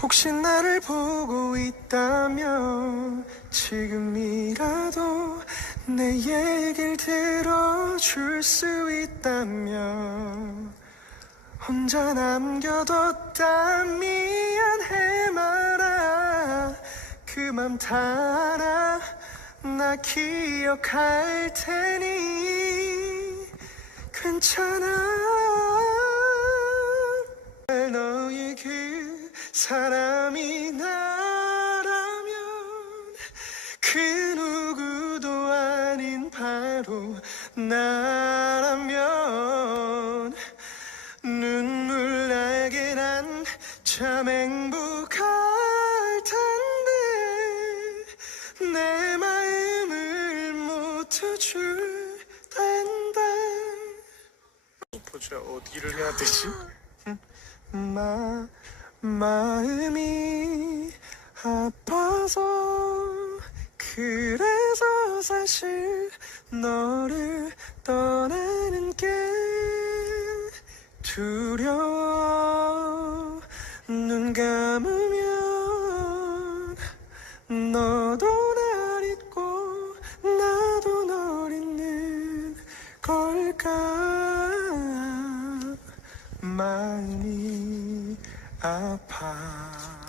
혹시 나를 보고 있다면 지금이라도 내 얘길 들어줄 수 있다면 혼자 남겨뒀다 미안해 말아 그맘 달아. 나 기억할 테니. 괜찮아 사람이 나라면 그 누구도 아닌 바로 나라면 눈물 나게 난 참 행복할 텐데 내 마음을 못 해줄 텐데 보자 어디를 해야 되지? 마, 마음이 아파서 그래서 사실 너를 떠나는 게 두려워. 눈 감으면 너도 날 잊고 나도 널 잊는 걸까? 마음이 아파.